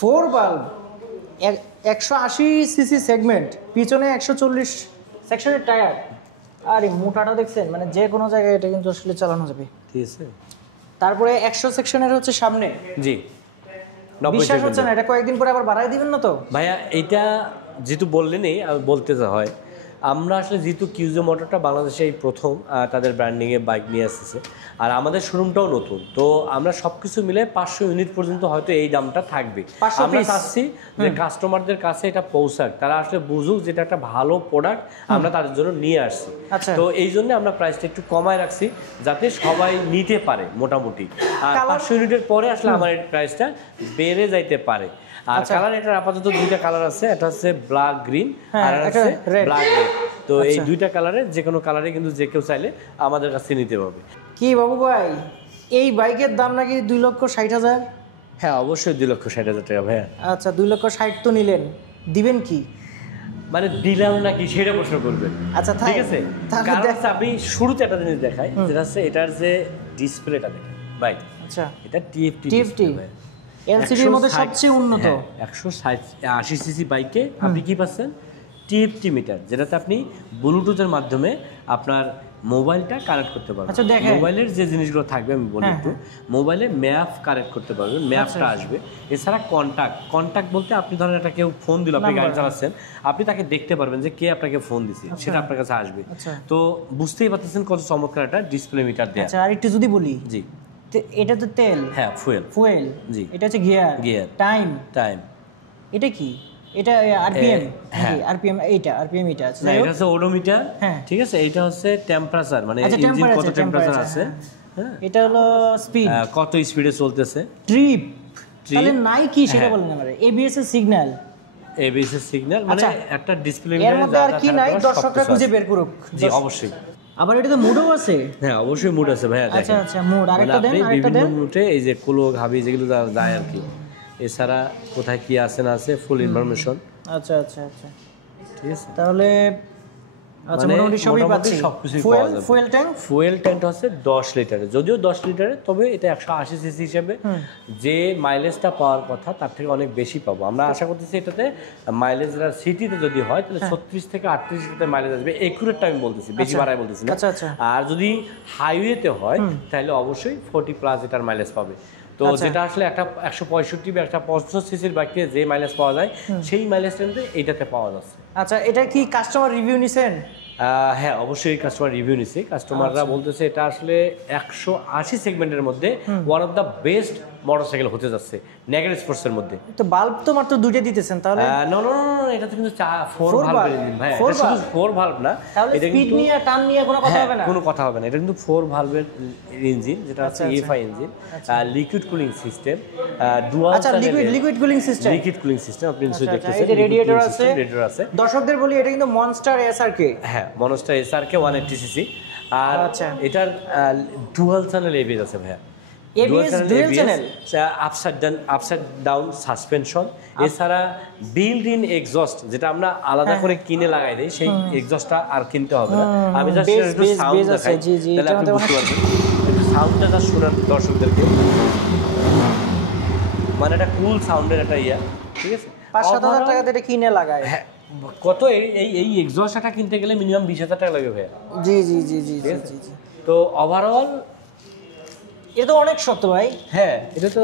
4 bulb 180 CC segment, পিছনে 140 সেকশনের tyre. আর এই মোটাটা দেখছেন, মানে যে কোনো জায়গায় এটা কিন্তু আসলে চালানো যাবে। ঠিক আছে। তারপরে 100 সেকশনের হচ্ছে সামনে। জি, বিশ্বাস হচ্ছে না, এটা কয়েকদিন পরে আবার বাড়াই দিবেন না তো? ভাইয়া এইটা যেহেতু বললেনই আমি বলতে হয়, আমরা আসলে যেহেতু কিউজো মোটরটা বাংলাদেশে এই প্রথম তাদের ব্র্যান্ডিংয়ে বাইক নিয়ে আসতেছে, আর আমাদের শোরুমটাও নতুন, তো আমরা সব কিছু মিলে 500 ইউনিট পর্যন্ত হয়তো এই দামটা থাকবে। আমরা চাচ্ছি যে কাস্টমারদের কাছে এটা পৌঁছাক, তারা আসলে বুঝুক যেটা একটা ভালো প্রোডাক্ট আমরা তাদের জন্য নিয়ে আসছি। তো এই জন্য আমরা প্রাইসটা একটু কমায় রাখছি যাতে সবাই নিতে পারে মোটামুটি। আর 500 ইউনিটের পরে আসলে আমার এই প্রাইসটা বেড়ে যাইতে পারে। আর কালার এটার আপাতত দুইটা কালার আছে, একটা হচ্ছে ব্ল্যাক গ্রিন আর একটা ব্ল্যাক রেড। তো এই দুইটা কালারের যে কোনো কালারে কিন্তু যে কেউ চাইলে আমাদের কাছে নিতে পারবে। কি বাবু ভাই, এই বাইকের দাম নাকি 2,60,000? হ্যাঁ অবশ্যই 2,60,000 টাকা ভাইয়া। আচ্ছা 2,60,000 তো নিলেন, দিবেন কি? মানে দিলাম নাকি সেটা প্রশ্ন করবেন। আচ্ছা ঠিক আছে, কারণ আপনি শুরুতে একটা জিনিস দেখাই, যেটা হচ্ছে এটার যে ডিসপ্লেটা দেখেন ভাই। আচ্ছা এটা টিএফটি এলসিডির মধ্যে সবচেয়ে উন্নত। 180 সিসি বাইকে আপনি কি পাচ্ছেন? টিএফটি মিটার, যেটাতে আপনি ব্লুটুথের মাধ্যমে আপনার মোবাইলটা কানেক্ট করতে পারবেন। আচ্ছা দেখেন, মোবাইলের যে জিনিসগুলো থাকবে আমি বলি একটু, মোবাইলে ম্যাপ কানেক্ট করতে পারবেন, ম্যাপটা আসবে। এছাড়া কন্ট্যাক্ট বলতে আপনি ধরেন একটা কেউ ফোন দিল, আপনি গাড়ি চালাচ্ছেন, আপনি তাকে দেখতে পারবেন যে কে আপনাকে ফোন দিছে, সেটা আপনার কাছে আসবে। তো বুঝতেই পারতেছেন কত চমৎকার একটা ডিসপ্লে মিটার দেয়া। আচ্ছা আর একটু যদি বলি, জি এটা তো তেল, হ্যাঁ ফুয়েল, জি এটা হচ্ছে গিয়ার, টাইম এটা কি? এটা আরপিএম, হ্যাঁ আরপিএম, আরপিএম এটা আছে, এটা হচ্ছে ওডোমিটার। ঠিক আছে, এটা হচ্ছে টেম্পারেচার, মানে ইঞ্জিন কত টেম্পারেচার আছে, হ্যাঁ এটা হলো স্পিড, কত স্পিডে চলতেছে, ট্রিপ। তাহলে নাই কি সেটা বলেন আমারে। এবিএস এর সিগন্যাল, মানে একটা ডিসপ্লে এর মধ্যে আর কি নাই দর্শকরা খুঁজে বের করুক। জি অবশ্যই। আবার এটাতে মুডও আছে। হ্যাঁ অবশ্যই মুড আছে ভাইয়া। আচ্ছা মুড আরেকটা দেন, বিভিন্ন মুডে এই যে কুলো ঘাবি যেগুলো যায় আর কি, এছাড়া কোথায় কি আছে না আছে ফুল ইনফরমেশন। আচ্ছা ঠিক আছে, তাহলে আচ্ছা মোটামুটি সবই পাচ্ছি। ফুয়েল ট্যাঙ্কটা হচ্ছে 10 লিটারের, যদিও 10 লিটারের, তবে এটা 180 সিসি হিসেবে যে মাইলেজটা পাওয়ার কথা তার থেকে অনেক বেশি পাবো। আমরা আশা করতেছি এটাতে মাইলেজটা সিটিতে যদি হয় তাহলে 36 থেকে 38 লিটার মাইলেজ আসবে। একুরেটটা আমি বলতেছি, বেশি বাড়ায় বলতেছি না। আর যদি হাইওয়েতে হয় তাহলে অবশ্যই 40+ লিটার মাইলেজ পাবে। তো যেটা আসলে একটা 165 বা একটা 65 সিসির বাইকে যে মাইলেজ পাওয়া যায় সেই মাইলেজটা কিন্তু এইটাতে পাওয়া যাচ্ছে। আচ্ছা এটা কি কাস্টমার রিভিউ নিছেন? হ্যাঁ অবশ্যই কাস্টমার রিভিউ নিছি। কাস্টমাররা বলতেছে এটা আসলে 180 সেগমেন্টের মধ্যে one of the best motorcycle হতে যাচ্ছে নেগেটিভ স্পোর্টসের মধ্যে। তো বাল্ব তো মাত্র দুইটা দিতেছেন, তাহলে না এটা তো কিন্তু 4 ভালভের ইঞ্জিন ভাই, এটা শুধু 4 ভালভ না, এটা স্পিড নিয়ে টান নিয়ে কোনো কথা হবে না, কোনো কথা হবে না। এটা কিন্তু 4 ভালভের ইঞ্জিন, যেটা হচ্ছে EFI engine, liquid cooling system, dual liquid cooling system আপনি নিশ্চয়ই দেখতেছেন। এটা রেডিয়েটর আছে। দর্শকদের বলি এটা কিন্তু মনস্টার SRK, হ্যাঁ মনস্টার SRK 180 সিসি। আর এটার ডুয়াল চ্যানেল ABS আছে ভাইয়া, dual channel, upside down suspension. এছাড়া বিল্ড ইন এক্সস্ট, যেটা আমরা আলাদা করে কিনে লাগাই দেই, সেই এক্সস্টটা আর কিনতে হবে না। আমি জাস্ট একটু সাউন্ড দেখাই, তাহলে আপনি বুঝতে পারবেন। একটু সাউন্ডটা জাস্ট শোনান দর্শকদেরকে, মানে একটা কুল সাউন্ডের একটা ইয়া। ঠিক আছে, 5-7 হাজার টাকা দিয়ে কিনে লাগায়। হ্যাঁ কত এই এক্সস্টটা কিনতে গেলে মিনিমাম 20,000 টাকা লাগবে ভাইয়া। জি। তো ওভারঅল এটা তো অনেক শক্ত ভাই। হ্যাঁ এটা তো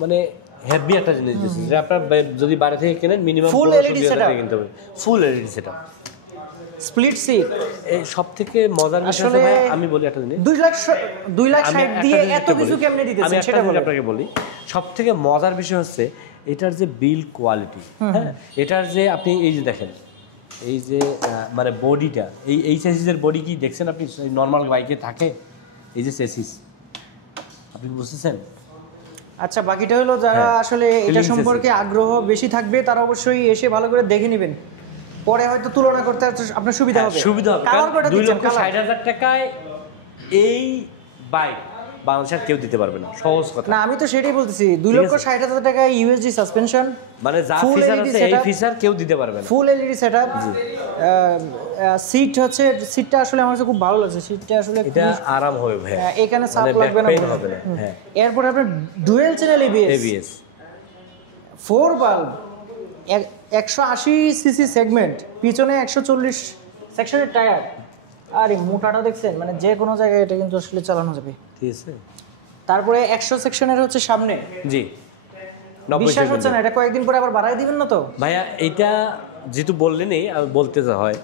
মানে হেভি একটা জিনিস দিচ্ছে, যে আপনার যদি বাইরে থেকে কেনেন মিনিমাম ফুল এলইডি সেটআপ কিনতে হবে। Full LED setup, split seat. এই সবথেকে মজার বিষয় ভাই আমি বলি একটা জিনিস, 2,60,000 দিয়ে এত কিছু কেমনে দিতেছেন সেটা বলি আপনাকে বলি। সবথেকে মজার বিষয় হচ্ছে এটার যে বিল্ড কোয়ালিটি। হ্যাঁ এটার যে আপনি এই যে দেখেন, এই যে মানে বডিটা, এই চেসিসের বডি কি দেখছেন আপনি নর্মাল বাইকে থাকে? এই যে চেসিস আপনি বুঝতেছেন? আচ্ছা বাকিটা হলো যারা আসলে এটা সম্পর্কে আগ্রহ বেশি থাকবে তারা অবশ্যই এসে ভালো করে দেখে নেবেন, পরে হয়তো তুলনা করতে আপনার সুবিধা হবে। কালার কটা দিচ্ছেন? 2,60,000 টাকায় এই বাইক বাংলাদেশের কেউ দিতে পারবে না, সহজ কথা। না আমি তো সেটাই বলতেছি, 2,60,000 টাকায় ইউএসডি সাসপেনশন, মানে যা ফিচার আছে এই ফিচার কেউ দিতে পারবে না। ফুল এলইডি সেটআপ, সিটটা আসলে আমার কাছে খুব ভালো লাগছে। সিটটা আসলে এটা আরাম হবে ভাই, এখানে চাপ লাগবে না, হবে না। হ্যাঁ এরপর আপনার dual channel ABS, 4 bulb 180 CC segment, পিছনে 140 সেকশনের টায়ার। আর এই মোটাটা দেখছেন, মানে যে কোনো জায়গায় এটা কিন্তু আসলে চালানো যাবে। ঠিক আছে। তারপরে 100 সেকশনের হচ্ছে সামনে। জি, বিশ্বাস হচ্ছে না, এটা কয়েকদিন পরে আবার বাড়াই দিবেন না তো? ভাইয়া এইটা যেহেতু বললেনই আমি বলতে হয়,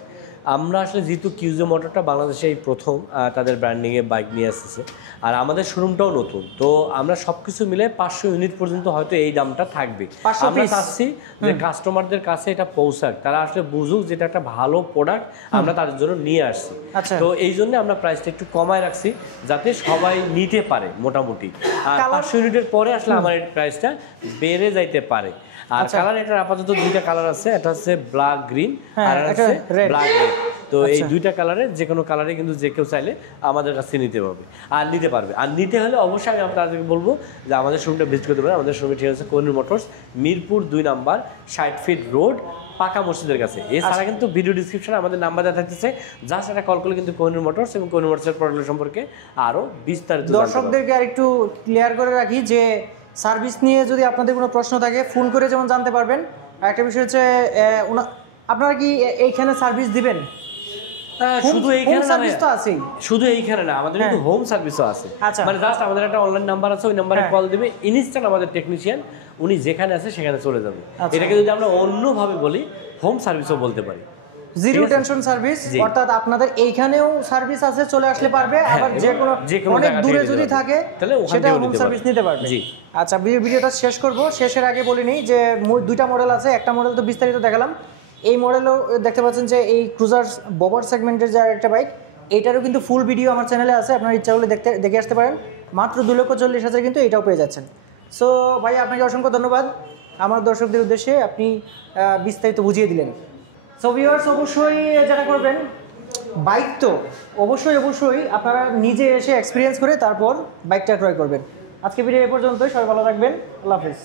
আমরা আসলে যেহেতু কিউজো মোটরটা বাংলাদেশে এই প্রথম তাদের ব্র্যান্ডিংয়ে বাইক নিয়ে আসতেছে, আর আমাদের শোরুমটাও নতুন, তো আমরা সব কিছু মিলে 500 ইউনিট পর্যন্ত হয়তো এই দামটা থাকবে। আমরা চাচ্ছি যে কাস্টমারদের কাছে এটা পৌঁছাক, তারা আসলে বুঝুক যেটা একটা ভালো প্রোডাক্ট আমরা তাদের জন্য নিয়ে আসছি। তো এই জন্য আমরা প্রাইসটা একটু কমায় রাখছি যাতে সবাই নিতে পারে মোটামুটি। আর 500 ইউনিটের পরে আসলে আমার এই প্রাইসটা বেড়ে যাইতে পারে। আর কালার এটার আপাতত দুইটা কালার আছে, একটা হচ্ছে ব্ল্যাক গ্রিন আর একটা হচ্ছে ব্ল্যাক রেড। তো এই দুইটা কালারে যে কোনো কালারে কিন্তু যে কেউ চাইলে আমাদের কাছে নিতে পারবে আর নিতে পারবে। আর নিতে হলে অবশ্যই আমি আপনাদেরকে বলবো যে আমাদের শোরুমটা ভিজিট করতে পারে। আমাদের শোরুমে ঠিক আছে Kohinoor motors, Mirpur 2 number 60 fit road, পাকা মসজিদের কাছে। এছাড়া কিন্তু ভিডিও ডিসক্রিপশনে আমাদের নাম্বার দেওয়া থাকতেছে, জাস্ট একটা কল করলে কিন্তু কোহিনূর মোটরস এবং কোহিনূর মোটরসের প্রোডাক্ট সম্পর্কে আরও বিস্তারিত। দর্শকদেরকে আর একটু ক্লিয়ার করে রাখি যে সার্ভিস নিয়ে যদি আপনাদের কোনো প্রশ্ন থাকে ফোন করে যেমন জানতে পারবেন। আর একটা বিষয় হচ্ছে আপনারা কি এইখানে সার্ভিস দিবেন? শুধু এইখানে সার্ভিস তো আছেই, শুধু এইখানে না, আমাদের কিন্তু হোম সার্ভিসও আছে। মানে জাস্ট আমাদের একটা অনলাইন নাম্বার আছে, ওই নাম্বারে কল দিবে, ইনস্ট্যান্ট আমাদের টেকনিশিয়ান উনি যেখানে আছে সেখানে চলে যাবে। এটাকে যদি আমরা অন্যভাবে বলি হোম সার্ভিসও বলতে পারি, জিরো টেনশন সার্ভিস। অর্থাৎ আপনাদের এইখানেও সার্ভিস আছে, চলে আসলে পারবে। আবার যে কোনো অনেক দূরে যদি থাকে সেটা হোম সার্ভিস নিতে পারবে। আচ্ছা, ভিডিওটা শেষ করব। শেষের আগে বলিনি যে দুইটা মডেল আছে, একটা মডেল তো বিস্তারিত দেখালাম। এই মডেলও দেখতে পাচ্ছেন যে এই ক্রুজার ববার সেগমেন্টের যে একটা বাইক, এইটারও কিন্তু ফুল ভিডিও আমার চ্যানেলে আছে, আপনার ইচ্ছা হলে দেখে আসতে পারেন। মাত্র 2,40,000 কিন্তু এটাও পেয়ে যাচ্ছেন। সো ভাই, আপনাকে অসংখ্য ধন্যবাদ আমার দর্শকদের উদ্দেশ্যে, আপনি বিস্তারিত বুঝিয়ে দিলেন। সো ভিউয়ার্স, অবশ্যই যেটা করবেন, বাইক তো অবশ্যই আপনারা নিজে এসে এক্সপিরিয়েন্স করে তারপর বাইকটা ক্রয় করবেন। আজকে ভিডিও এ পর্যন্তই, সবাই ভালো থাকবেন, আল্লাহ হাফেজ।